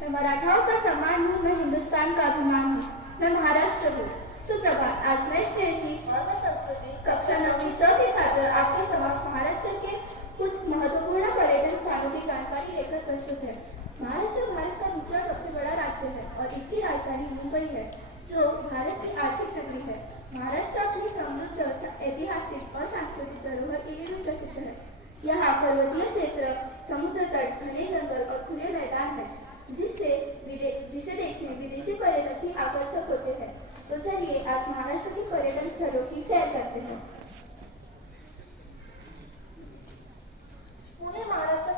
मैं मराठाओं का सम्मान हूँ, मैं हिंदुस्तान का अभिमान हूँ, मैं महाराष्ट्र हूँ। सुप्रभात। आज मैं स्टेसी और मैं संस्कृति कक्षा 9वीं स के छात्र आपके समक्ष महाराष्ट्र के कुछ महत्वपूर्ण पर्यटन स्थानों की जानकारी लेकर प्रस्तुत है। महाराष्ट्र भारत का दूसरा सबसे बड़ा राज्य है और इसकी राजधानी मुंबई है, जो भारत की आर्थिक नगरी है। महाराष्ट्र अपनी समृद्ध ऐतिहासिक और सांस्कृतिक धरोहर के लिए भी प्रसिद्ध है। यहाँ पर्वतीय क्षेत्र, समुद्र तट, घने जंगल और खुले मैदान है, जिसे देखने विदेशी पर्यटक भी आकर्षक होते हैं। तो चलिए आज महाराष्ट्र के पर्यटन स्थलों की सैर करते हैं। पुणे महाराष्ट्र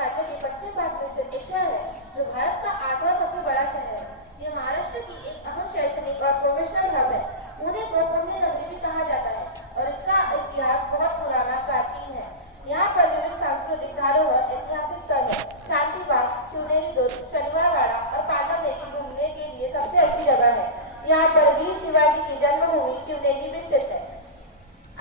राज्य के पश्चिम भाग में स्थित एक शहर है, जो भारत का 8वां सबसे बड़ा शहर है। यह महाराष्ट्र की एक अहम शैक्षणिक और प्रोफेशनल हब है। पुणे को पुण्य नगरी भी कहा जाता है और इसका इतिहास बहुत पुराना प्राचीन है। यहाँ पर विविध सांस्कृतिक धरोहर, ऐतिहासिक स्थल है। शांति बाग, शिवनेरी दुर्ग, शनिवार वाड़ा और पाटन लेक घूमने के लिए सबसे अच्छी जगह है। यहाँ पर वीर शिवाजी की जन्मभूमि शिवनेरी भी स्थित है।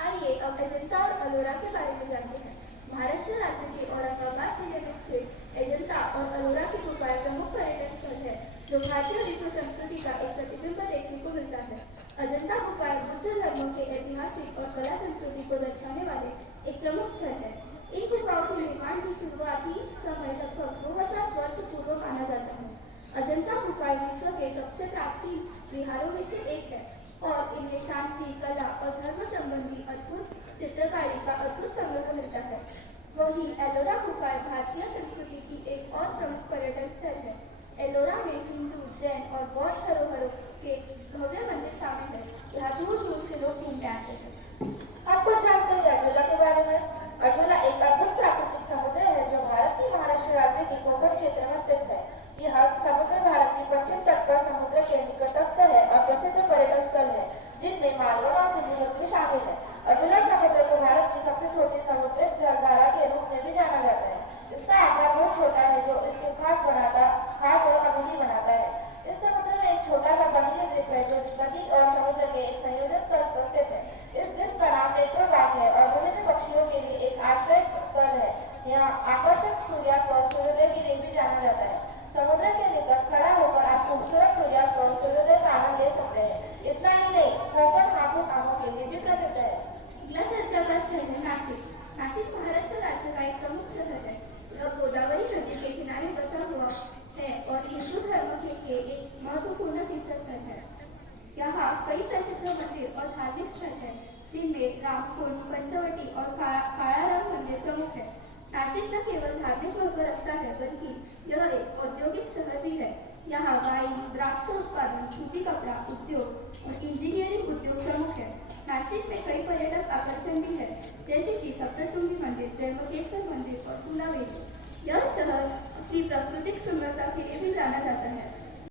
आइए अब अजंता और अलोरा के बारे में जानते हैं। महाराष्ट्र राज्य के औरंगाबाद जिले में स्थित अजंता और अलोरा की गुफाएं प्रमुख पर्यटन स्थल है, जो भारतीय विश्व संस्कृति का एक प्रतिबिंब देखने को मिलता है। अजंता गुफाएं बुद्ध धर्म के ऐतिहासिक और कला संस्कृति को दर्शाने वाले एक प्रमुख स्थल है। इन गुफाओं के निर्माण की शुरुआती समय लगभग 2000 वर्ष पूर्व माना जाता है। अजंता गुफाएं विश्व के सबसे प्राचीन विहारों में से एक है और इनमें शांति, कला और धर्म संबंधी अद्भुत चित्रकारी का अद्भुत संग्रह मिलता है। वहीं एलोरा गुफाएं भारतीय संस्कृति की एक और प्रमुख पर्यटन स्थल है। एलोरा में हिंदू, जैन और बौद्ध धरोहरों के भव्य मंदिर शामिल है। यहाँ दूर दूर से लोग घूमने आते हैं। आपको जानकारी अजोला के बारे में। अजोला एक अद्भुत प्राकृतिक समुद्र है, जो भारत के महाराष्ट्र राज्य के कोंकण क्षेत्र में स्थित है। यह समुद्र भारत के पश्चिम तट पर समुद्र के निकटस्थ है और प्रसिद्ध पर्यटन स्थल है, जिनमें मालवण और सिंधु नदी शामिल है। अजोला समुद्र को भारत की सबसे छोटी समुद्री जलधारा के रूप में भी जाना जाता है। इसका आकार बहुत छोटा है, जो इसके खास और अनोखी बनाता है। इस समुद्र में एक छोटा सा गंभीर द्वीप है, जो नदी और समुद्र के एक संयोजन स्थल पर स्थित है। इस द्वीप का नाम टेट्रावाक है और विभिन्न पक्षियों के लिए एक आश्रय स्थल है। यहाँ आकर्षक सूर्यास्त और सूर्योदय के लिए भी जाना जाता है। समुद्र के निकट खड़ा होकर आप खूबसूरत सूर्यास्त और सूर्योदय का आनंद ले सकते हैं। इतना ही नहीं, कोकण हापुस आमों के लिए भी प्रसिद्ध है। अगला चर्चा का स्थल है नासिक। नासिक महाराष्ट्र राज्य का एक प्रमुख शहर है। यह गोदावरी नदी के किनारे बसा हुआ है और हिंदू धर्म के लिए एक महत्वपूर्ण तीर्थस्थल है। यहाँ कई प्रसिद्ध मंदिर और धार्मिक स्थल हैं, जिनमें रामकुंड, पंचवटी और काळाराम मंदिर प्रमुख है। नासिक न केवल धार्मिक महत्व रखता है, बल्कि यह एक औद्योगिक शहर भी है। यहाँ वाइन, द्राक्ष उत्पादन, सूती कपड़ा उद्योग और इंजीनियरिंग उद्योग प्रमुख है। नासिक में कई पर्यटक आकर्षण भी है, जैसे कि सप्तशृंगी मंदिर, त्र्यंबकेश्वर मंदिर और सुनावेली। यह शहर अपनी प्राकृतिक सुंदरता